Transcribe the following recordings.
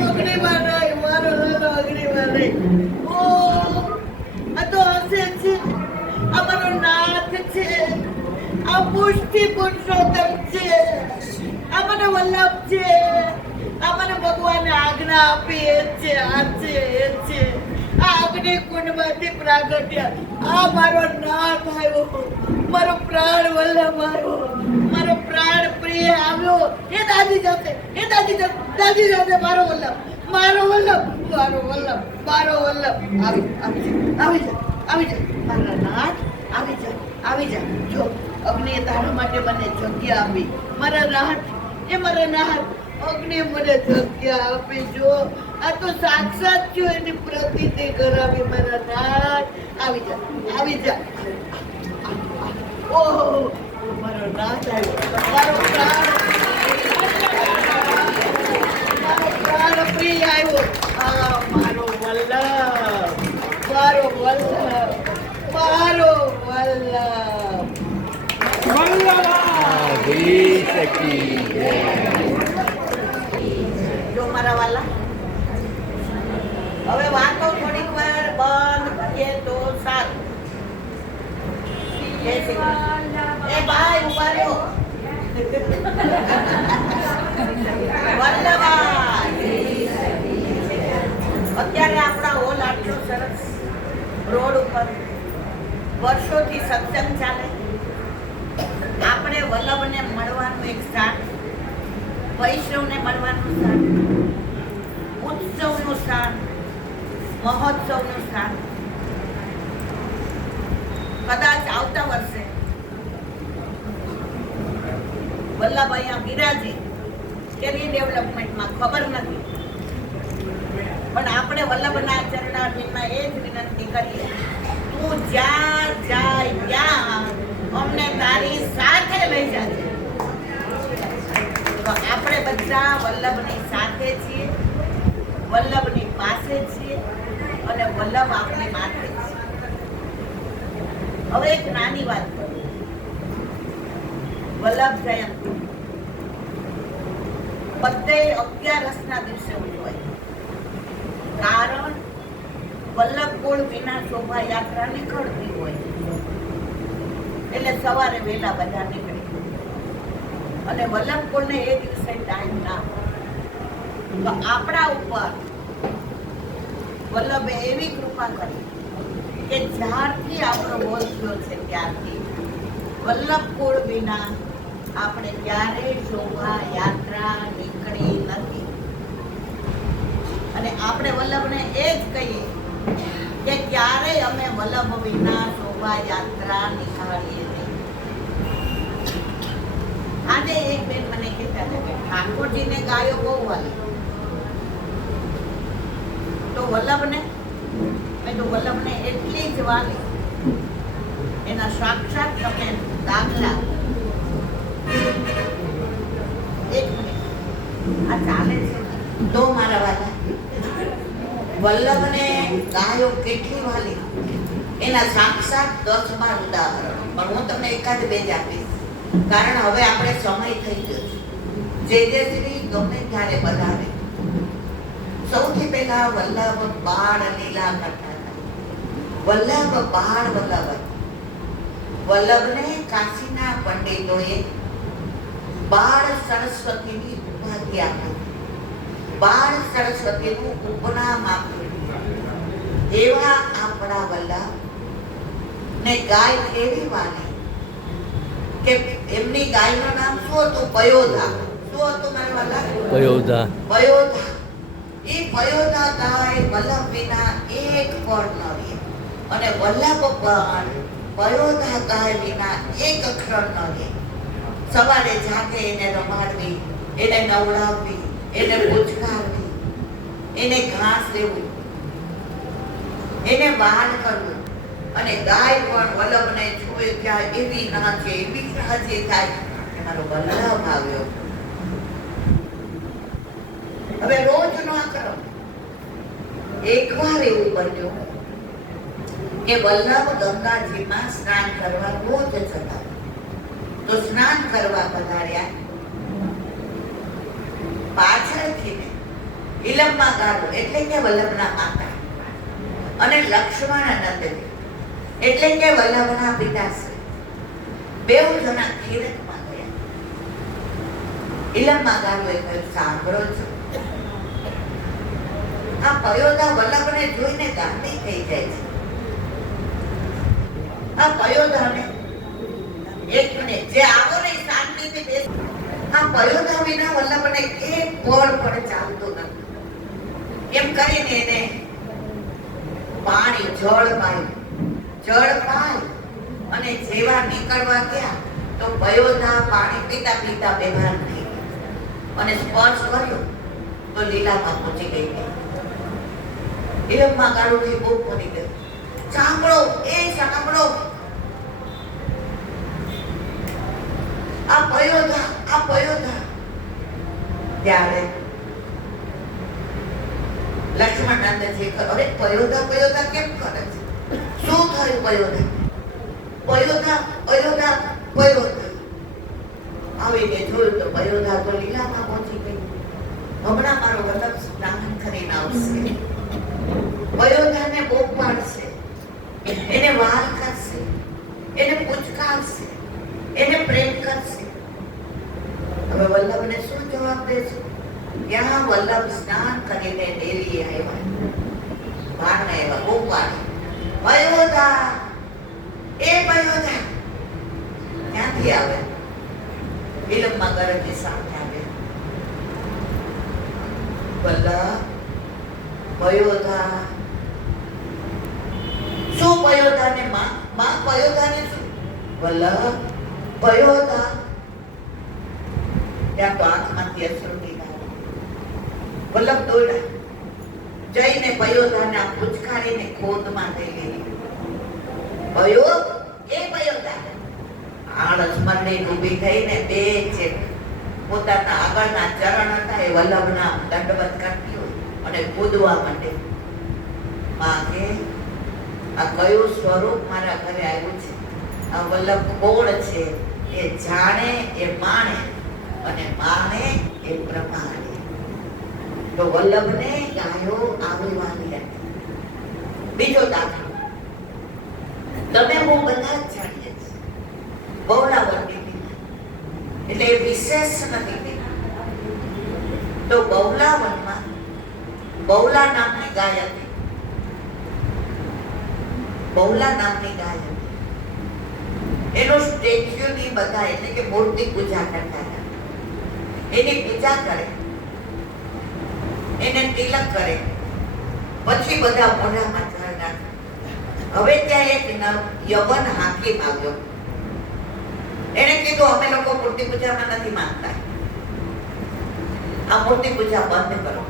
અગ્નિમાં રહી, મારો વલ્લભ અગ્નિમાં રહી. ઓ આ તો હસે છે, અમારો નાથ છે, આ પુષ્ટિ પુરુષોત્તમ છે, આ મને વલ્લભ છે, આ મને ભગવાને આજ્ઞા આપી એ છે, આ છે એ છે. આ અગ્નિકુંડમાંથી પ્રાગટ્ય આ મારો નાથ આવ્યો, મારો પ્રાણ વલ્લભ આવ્યો, મારો પ્રાણ પ્રિય આવ્યો. એ દાદી જાતે, એ દાદી જાતે, દાદી જાતે મારો વલ્લભ, મારો વલ્લભ, મારો વલ્લભ, મારો વલ્લભ. આવી આવી જા, આવી જા, આવી જા મારા નાથ, આવી જા, આવી જા. જો અગ્નિએ તારા માટે મને જગ્યા આપી, મારા નાથ, એ મારા નાથ અગ્નિ મને જગ્યા આપી. જો આ તો સાક્ષાત જો એની પ્રતીતિ કરાવી. મારા નાથ આવી જા, આવી જા. ઓહો મારો નાથ આવ્યો, મારો પ્રાણ પ્રિય આવ્યો. આ મારો વલ્લભ, મારો વલ્લભ, મારો વલ્લભ. જો મારા વાલા, હવે વાતો થોડીક વાર બંધ કરીએ તો સારું. એ ભાઈ ઉભા રહ્યો. અત્યારે આપણા હોલ આટલો સરસ રોડ ઉપર વર્ષોથી સત્સંગ ચાલે. આપણે વલ્લભને મળવાનું એક સ્થાન, વૈષ્ણવને મળવાનું સ્થાન, ઉત્સવનું સ્થાન, મહોત્સવનું સ્થાન. કદાચ આવતા વર્ષે વલ્લભ અહીંયા બિરાજે કે રીડેવલપમેન્ટમાં ખબર નથી, પણ આપણે વલ્લભના ચરણારવિંદમાં એ જ વિનંતી કરીએ, તું જ્યાં જાય ત્યાં અમને તારી સાથે લઈ જાય. તો આપણે બધા વલ્લભની સાથે છીએ, વલ્લભની પાસે છીએ અને વલ્લભ આપણી માથે છે. હવે એક નાની વાત કરું. વલ્લભ જયંતિ બધે 11 દિવસે ઉજવાય. કારણ વલ્લભ કુળ વિના શોભાયાત્રા નીકળતી હોય એટલે સવારે વહેલા બધા નીકળે અને વલ્લભ કુળને એ દિવસે ટાઈમ ના હોય. તો આપણા ઉપર વલ્લભે એવી કૃપા કરી કે જ્યારથી આપણો બોધ થયો છે ત્યારથી વલ્લભ કુળ વિના આપણે ક્યારેય શોભાયાત્રા નીકળી નથી. અને આપણે વલ્લભને એ જ કહીએ કે ક્યારેય અમે વલ્લભ વિના શોભાયાત્રા નીકાળીએ નહીં. આજે એક બેન મને કહેતા હતા કે ઠાકોરજીને ગાયો બહુ વાલી, તો વલ્લભને, મેં તો વલ્લભને એટલી જ વાલી, એના સાક્ષાત તમે દાખલા. એક મિનિટ આ ચાલે છે તો મારા વાલા, વલ્લભને ગાયો કેટલી વાલી એના સાક્ષાત 10-12 ઉદાહરણ, પણ હું તમને એકાદ બે જ આપીશ કારણ હવે આપણે સમય થઈ ગયો છે. જે શ્રી ગમે ત્યારે બધાને સૌથી પહેલા વલ્લભ બાળ લીલા કરતા હતા. વલ્લભ બાળ વલ્લભ. વલ્લભને કાશીના પંડિતોએ બાળ સરસ્વતીની ઉપાધિ આપી, બાળ સરસ્વતીનું ઉપનામ આપ્યું. એવા આપણા વલ્લભ ને ગાય કેવી વાલી કે એમની ગાયનું નામ શું હતું? પયોધા. શું હતું મારા વાલા? પયોધા. પયોધા. એ પયોધા ગાય વલ્લભ વિના એક પળ ન રહે અને વલ્લભ પણ પયોધા ગાય વિના એક અક્ષર ન રહે. સવારે જાગે એને રમાડવી, એને નવડાવવી, એને પૂછકારવી, એને ઘાસ દેવું, એને વાન કરવું અને ગાય પણ વલ્લભને જુએ ત્યાં એવી નાચે, એવી નાચે થાય કે મારો વલ્લભ આવ્યો. હવે રોજ નો આ કરો. એકવાર એવું બન્યું કે વલ્લભ ગંગાજીમાં સ્નાન કરવા રોજ જતા. તો સ્નાન કરવા પધાર્યા, પાછળથી ઇલમમાં ગારો એટલે કે વલ્લભના માતા અને લક્ષ્મણાનંદ એટલે કે વલ્લભના પિતાશ્રી બેઉ જણા ખીરતમાં ગયા. ઇલમમાં ગારો એ કહ્યું, સાંભળો છો, આ પયોધા વલ્લભને જોઈને ગાંડી થઈ જાય છે. આ પયોધાને એક મિનિટ જે આવો ને શાંતિથી બેસ. આ પયોધા વિના વલ્લભને એક પળ પણ ચાલતું નથી. એમ કરીને એને પાણી જળ પાય અને જેવા નીકળવા ગયા તો પયોધા પાણી પીતા પીતા બેભાન થઈ અને સ્પર્શ કર્યો તો લીલામાં પહોંચી ગઈ. ઇલમમાં ગાળુથી બહુ પડી ગયો. સાંભળો, એ સાંભળો, આ પયોધા. ત્યારે લક્ષ્મણાનંદજી અરે પયોધા કેમ કરે છે? શું થયું પયોધા? આવીને જોયું તો પયોધા તો લીલામાં પહોંચી ગઈ. હમણાં મારો વલ્લભ સ્નાન કરીને આવશે. પયોધાને બહુ પાડશે, એને વાલ કરશે, એને પૂચકારશે, એને પ્રેમ કરશે. હવે વલ્લભને શું જવાબ દેશે? ત્યાં વલ્લભ સ્નાન કરીને ડેરીએ આવ્યા. ભાગને આવ્યા, બહુ પાડી, પયોધા, એ પયોધા. ક્યાંથી આવે? ઇલમમાં ગરજની સામે આવે. વલ્લભ, પયોધા. શું પયોધાને માં પયોધાને શું? વલ્લભ, પયોધા. ત્યાં તો આંખમાંથી અશ્રુ નીકળ્યા. વલ્લભ દોડ્યા, જઈને પયોધાને પૂચકારીને ખોદમાં લઈ ગઈ. પયોધા આળસ મરડી ઊભી થઈને બે છે પોતાના આગળના ચરણ હતા એ વલ્લભના દંડવત કરતી હોય અને કૂદવા માંડે. માં કે આ કયું સ્વરૂપ મારા ઘરે આવ્યું છે? આ વલ્લભ કોણ છે? એ જાણે, એ માણે અને માણે એ પ્રમાણે. તો વલ્લભને ગાયો આવી વાલી હતી. બીજો દાખલો તમે હું બધા જ જાણીએ છીએ. બહુલાવનની એટલે એ વિશેષ નથી. તો બહુલાવનમાં બહુલા નામની ગાય હતી. બહુલા નામની ગાય હતી. એનો સ્ટેચ્યુ ની બધા એટલે કે મૂર્તિ પૂજા કરતા હતા. એની પૂજા કરે, એને તિલક કરે, પછી બધા મોઢામાં જળ નાખે. હવે ત્યાં એક યવન હાકીમ આવ્યો. એને કીધું અમે લોકો મૂર્તિ પૂજામાં નથી માનતા, આ મૂર્તિ પૂજા બંધ કરો.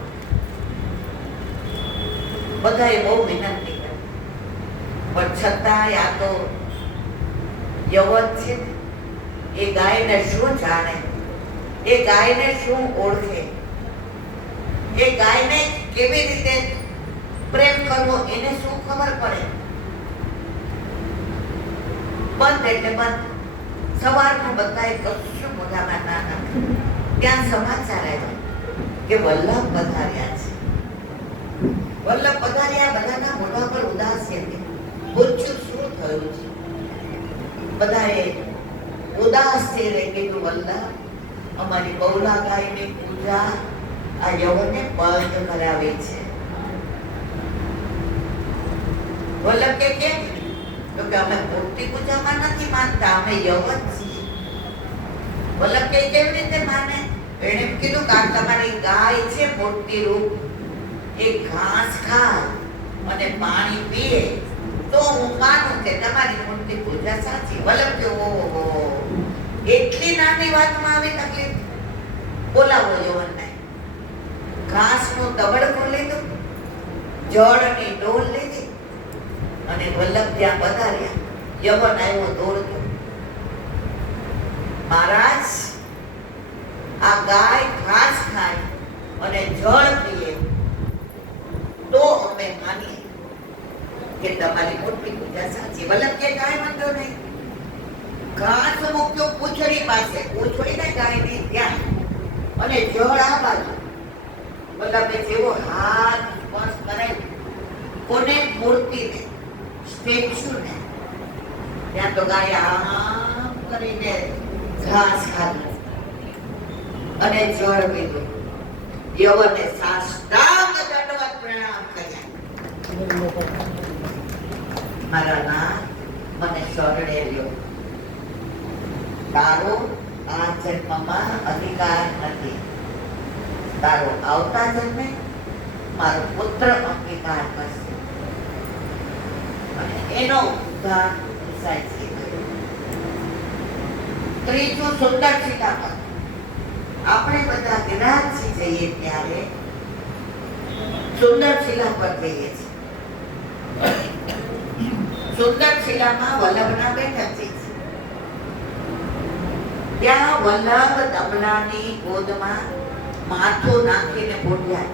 બધાએ બહુ વિનંતી કરી, પણ છતાંય આ તો યવન છે, એ ગાયને શું જાણે, એ ગાયને શું ઓળખે, એ ગાયને કેવી રીતે પ્રેમ કરવો એને શું ખબર પડે? બંધ એટલે બંધ. સવારમાં બધાએ કશું મોઢામાં ના નાખે. ત્યાં સમાચાર આવ્યા કે વલ્લભ પધાર્યા છે. વલ્લભ પધાર્યા. બધાના મોઢા પર ઉદાસી હતી. પૂછ્યું શું થયું છે? બધાએ ઉદાસ થઈ રહી કીધું, વલ્લભ અમારી બહુલા ગાયની પૂજા આ યવને બંધ કરાવી છે. વલ્લભ કે કેમ? તો કે અમે મૂર્તિ પૂજામાં નથી માનતા, અમે યવન છીએ. વલ્લભ કે કેવી રીતે માને? એને કીધું કે તમારી ગાય છે મૂર્તિ રૂપ, એ ઘાસ ખાય અને પાણી પીએ તો હું માનું કે તમારી મૂર્તિ પૂજા સાચી. વલ્લભ કે ઓહો, એટલી નાની વાતમાં આવી તકલીફ? બોલાવો યવનને. ઘાસનું તબડકું લીધું, જળની ડોલ લીધી અને વલ્લભ ત્યાં પધાર્યા. યવન આવ્યો દોડતો, મહારાજ આ ગાય ઘાસ ખાય અને જળ પીએ તો અમે માનીએ કે તમારી મૂર્તિ પૂજા સાચી. વલ્લભ કે ગાય વાંધો નહીં. ઘાસ મૂક્યો પૂંછડી પાસે, પૂંછડીને ગાયની ત્યાં અને જળ આ બાજુ. વલ્લભે જેવો હાથ સ્પર્શ કરાય કોને મૂર્તિને સ્ટેચ્યુને ત્યાં તો ગાય આમ કરીને ઘાસ ખાધું અને જળ પીધું. યવને સાષ્ટાંગ દંડવત પ્રણામ કર્યા. મારા નાથ મને શરણે લ્યો. તારો આ જન્મમાં અધિકાર નથી. તારો આવતા જન્મે મારો પુત્ર અંગીકાર કરશે અને એનો ઉદ્ધાર થાય છે. ત્રીજું સુંદર શિલાપદ. આપણે બધા વિરાટથી જઈએ ત્યારે સુંદર શિલા પર જઈએ છીએ. સુંદર શિલામાં વલ્લભના બેઠક છે. ત્યાં વલ્લભ દમલાની ગોદમાં માથું નાખીને બોલ્યા.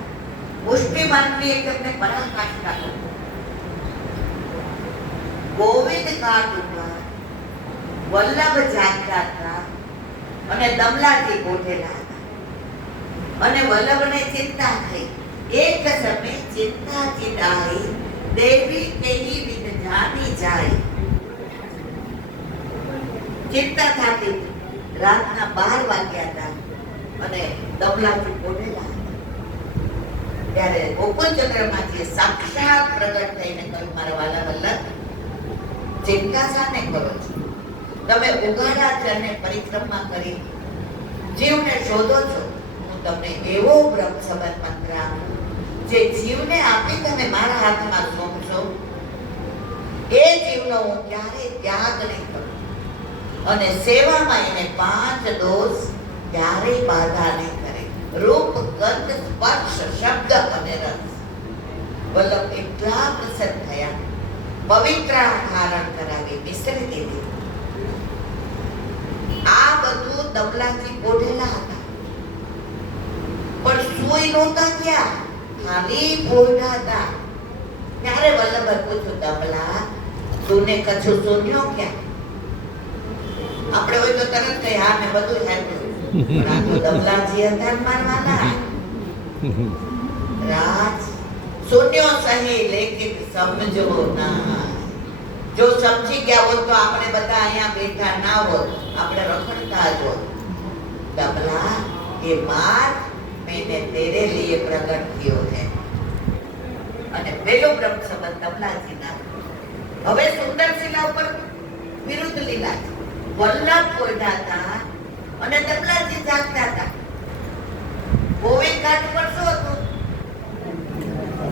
મુષ્ટિમાનની એકને પરાકાશ રાખો. ગોવિંદ ઘાટ ઉપર વલ્લભ જાગતા હતા અને દમલાજી બોલેલા હતા અને વલ્લભને ચિંતા થઈ. એક સમય ચિંતા ચિંતાઈ દેવી કેહી વિદ જાની જાય. ચિંતા થતી. રાતના 12 વાગ્યા હતા અને દમલાજી બોલેલા હતા. ત્યારે ગોકુળ ચંદ્રમાંથી સાક્ષાત પ્રગટ થઈને કહ્યું, મારા વાલા વલ્લભ, ચિંતા શાને કરો છો? તમે ઉગાડા ચરણે પરિક્રમા કરી જીવને શોધો છો. હું તમને એવો બ્રહ્મ સંબંધ મંત્ર આપું જે જીવને આપી તમે મારા હાથમાં સોંપશો એ જીવનો હું ક્યારેય ત્યાગ નહીં કરું અને સેવામાં એને 5 દોષ ક્યારેય બાધા નહીં કરે. રૂપ, ગંધ, સ્પર્શ, શબ્દ અને રસ. વલ્લભ એટલા પ્રસન્ન થયા. પવિત્ર ધારણ કરાવી મિશ્રી દીધી. આ બધું દમલાજી બોલેલા હતા પણ સુઈ નહોતા ગયા, ખાલી બોલતા હતા. ત્યારે વલ્લભે પૂછ્યું, દમલા તુને કછું સુન્યો ક્યાં? આપણે હોય તો તરત કહે હા મેં બધું સાંભળ્યું. આ તો દમલાજી હતા મારવાના. રાજ સુન્યો સહી લેકિન સમજો ના. જો સમજી ગયા હોત તો આપણે બધા અહીંયા બેઠા ના હોત, આપણે રખડતા જ હોત. દમલા ये मार्ग मैंने तेरे लिए प्रकट कियो है. અને પેલો બ્રહ્મ સંબંધ દમલાજીના. હવે સુંદર શિલા ઉપર વિરુદ્ધ લીલા છે. વલ્લભ બોલતા હતા અને દમલાજી જાગતા હતા. ગોવિંદ ઘાટ પર શું હતું?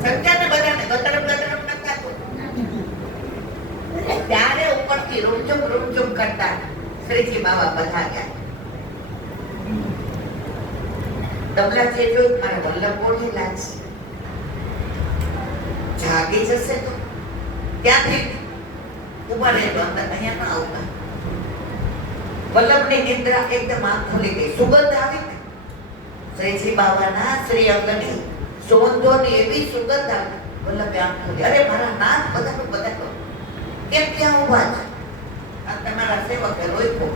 સમજ્યા ને બધાને? ગતરમ ગતરમ નતા તો. ત્યારે ઉપરથી રૂમઝુમ કરતા શ્રીજી બાબા બધા ગયા. દમલાજી જોયું મારા વલ્લભ બોલેલા છે, જાગી જશે તો ત્યાંથી ઉભા રહેજો, અંદર અહીંયા ના આવતા. વલ્લભની નિંદ્રા એકદમ આંખ ખુલી ગઈ. સુગંધ આવી ને શ્રીજી બાબાના શ્રી અંગની સુગંધોની એવી સુગંધ આવી. વલ્લભે આંખ ખોલી. અરે મારા નાથ બધા કેમ ત્યાં ઉભા છે? આ તમારા સેવકે રોક્યો.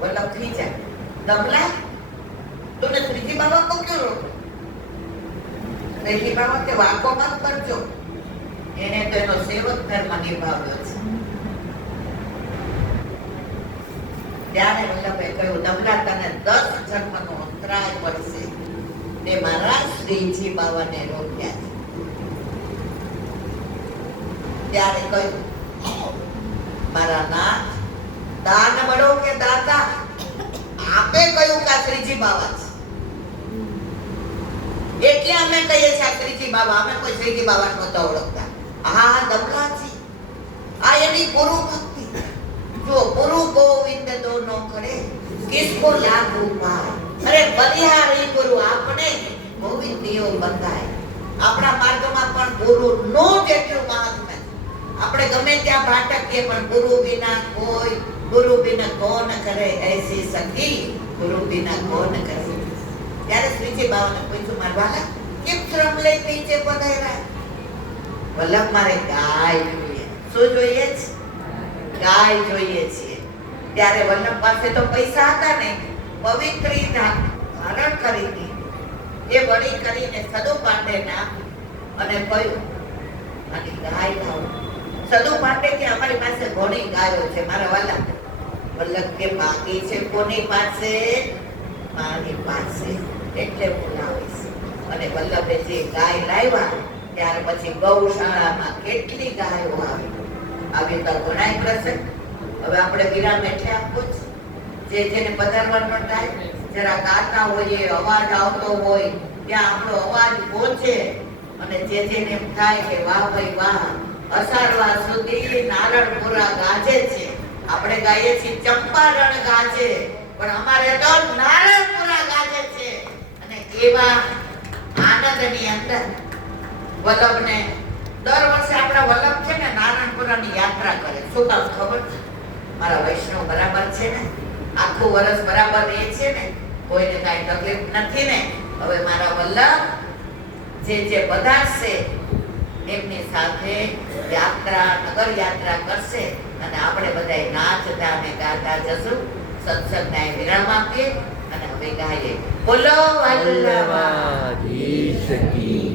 વલ્લભ થઈ જાય. દમલા તુને શ્રીજી બાબા કો ક્यों રોકો? શ્રીજી બાબા કે વાકો મત કરજો, એને તો એનો સેવક ધર્મ નિભાવ્યો છે. ત્યારે વલ્લભે કહ્યું, દમલા તને 10 જન્મનો અંતરાય પડશે. તે મારા શ્રીજી બાબાને રોક્યા છે. ત્યારે કહ્યું, મારા નાથ દાન બળો કે દાતા? આપે કહ્યું કે શ્રીજી બાબા છે એટલે અમે કહીએ છીએ શ્રીજી બાબા. અમે કોઈ શ્રીજી બાબા નહોતા ઓળખતા. આ દમલાજી, આ એની ગુરુ ભક્તિ. જો ગુરુ ગોવિંદ દોનો કરે કિસકો લાગુ પાય. અરે બલિહારી ગુરુ આપણે ગોવિંદ દેવ બંધાય. આપણા માર્ગમાં પણ ગુરુ નો જેટલું મહાત્મ્ય. આપણે ગમે ત્યાં ભાટકીએ પણ ગુરુ વિના કોઈ, ગુરુ વિના કોણ કરે એસી સખી, ગુરુ વિના કોણ કરે. ત્યારે શ્રીજી બાબાને પૂછ્યું, મારવાલા કેમ શ્રમ લઈ નીચે પધાર્યા? વલ્લભ મારે ગાય જોઈએ. શું જોઈએ છે? ગાય જોઈએ છે. ત્યારે વલ્લભ પાસે તો પૈસા હતા ને, પવિત્રી ધારણ કરી હતી એ વળી કરીને સદુ પાંડે નામ અને કહ્યું આની ગાય લાવો. સદુ પાંડે કે અમારી પાસે ઘણી ગાયો છે મારા વાલા. વલ્લભ કે બાકી છે કોની પાસે? મારી પાસે, એટલે હું લાવીશ. અને વલ્લભે જે ગાય લાવ્યા ત્યાર પછી ગૌશાળામાં કેટલી ગાયો આવી તો ઘણાય પ્રસંગ. હવે આપણે વિરામ એટલે આપવો છે. જેને પધારવાનો ટાઈમ જરા ગાતા હોઈએ, અવાજ આવતો હોય ત્યાં આપણો અવાજ પહોંચે અને જેને એમ થાય કે વાહ ભાઈ વાહ, અષાઢવા સુધી નારણપુરા ગાજે છે. આપણે ગાઈએ છીએ ચંપારણ ગાજે, પણ અમારે તો નારણપુરા ગાજે છે. અને એવા આનંદની અંદર વલ્લભને દર વર્ષે આપણા વલ્લભ છે ને નારણપુરાની યાત્રા કરે. શું કામ ખબર? મારા વૈષ્ણવ બરાબર છે ને, આખું વર્ષ બરાબર રહે છે ને, કોઈને કાંઈ તકલીફ નથી ને. હવે મારા વલ્લભ જે પધારશે એમની સાથે યાત્રા, નગર યાત્રા કરશે અને આપણે બધા નાચતા અને ગાતા જશું. સત્સંગને વિરામ આપીએ અને હવે ગાઈએ બોલો વલ્લભાધીશ કી.